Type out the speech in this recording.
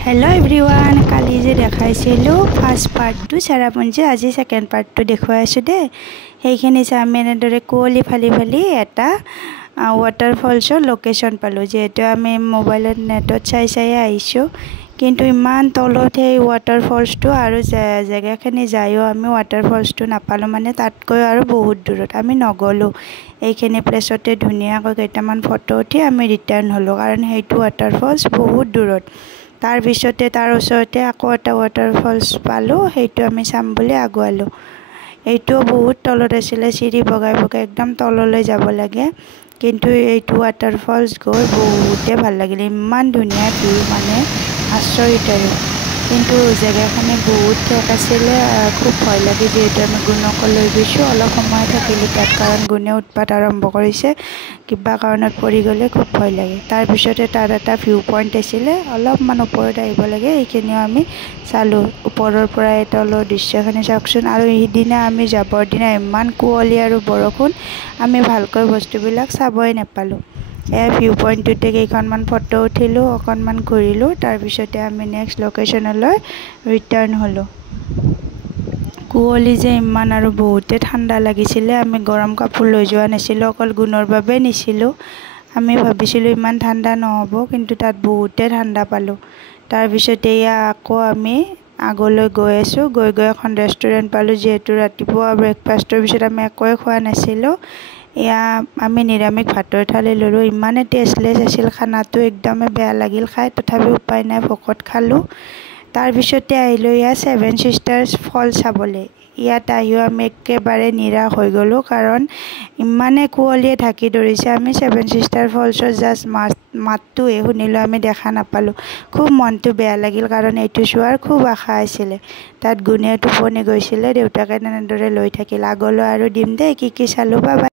hello everyone काली जे देखाइছিলোঁ first पार्टটো Cherrapunji আজি second পাৰ্টটো দেখুৱাই আছো দে সেইখিনি আমি এনেদৰে কুঁৱলী ফালি ফালি এটা ৱাটাৰফলছৰ লোকেশন পালো যেটো আমি মোবাইলত নেটত চাই আহিছো কিন্তু ইমান তলত এই ৱাটাৰফলছটো আৰু জায়গাখিনি যায়ও আমি ৱাটাৰফলছটো নাপালো মানে তাতকৈ আৰু বহুত দূৰত আমি নগলো এইখিনি প্লেছতে ধুনিয়াকৈ কেইটামান ফটো উঠি আমি ৰিটাৰ্ণ হলো কাৰণ হেইটো ৱাটাৰফলছ বহুত দূৰত तार पिछते तार ओसरते आको एटा वाटरफल्स पालो हेइटो आमी साम बुली आगुवालो एइटो बहुत तलत आছিলে सिरि बगाय बगाय एकदम तलলৈ যাব লাগে কিন্তু এইটো वाटरफल्स গৈ বহুতে ভাল লাগিল ইমান ধুনিয়া ভিউ মানে আচৰিত আৰু কিন্তু জায়গাখানে বহুত ঠেক আছিলে খুব ভয় লাগে যেটো আমি গুণক লৈ গৈছো অলপ সময় থাকিলে তাত কাৰণ গুণে উৎপাত আৰম্ভ কৰিছে কিবা কাৰণত পৰি গলে খুব ভয় লাগে তাৰ পিছতে তাৰ এটা ভিউ পইণ্ট আছিলে অলপ মান ওপৰত আহিব লাগে এইখিনি আমি চালো ওপৰৰ পৰা তলৰ দৃশ্যখিনি চাওকচোন আৰু এই দিনা আমি যাবৰ দিনা ইমান কুঁৱলী আৰু বৰষুণ আমি ভালকৈ বস্তুবিলাক চাবই নাপালো ए ভিউ পইণ্টতে কেইখনমান ফটো উঠিলো অকনমান ঘূৰিলো তাৰ পিছতে আমি নেক্সট লোকেশনলৈ ৰিটাৰ্ণ হলো কুঁৱলী যে ইমান আৰু বহুতে ঠাণ্ডা লাগিছিলে আমি গৰম কাপোৰ লৈ যোৱা নাছিলো অকল গুণৰ বাবে নিছিলো আমি ভাবিছিলো ইমান ঠাণ্ডা নহব কিন্তু তাত বহুতে ঠাণ্ডা পালো তাৰ পিছতে আকৌ আমি আগলৈ গৈ আছো গৈ এখন ৰেষ্টুৰেন্ট পালো যেটো ৰাতিপুৱা ব্ৰেকফাষ্টৰ পিছত আমি একোৱে খোৱা নাছিলো या आमी निरामिक भाতৰ থালি ললো ইমানে টেষ্টলেস আছিল খানাটো একদমে বেয়া লাগিল খাই তথাপি উপায় নাই ভকত খালো তাৰ পিছতে আহিলো ইয়া সেভেন সিস্টাৰ্স ফল চাবলে ইয়াত আহিও আমি একেবাৰে নিৰাশ হৈ গলো কাৰণ ইমানে কুঁৱলীয়ে ঢাকি ধৰিছে আমি সেভেন সিস্টাৰ ফলছৰ জাস্ট মাতটো শুনিলো আমি দেখা নাপালো খুব মনটো বেয়া লাগিল কাৰণ এইটো চোৱাৰ খুব আশা আছিল তাত গুণে টোপনি গৈছিলে দেউতাকে তেনেদৰে লৈ থাকিল আগলৈ আৰু দিম দে কি চালো বাবা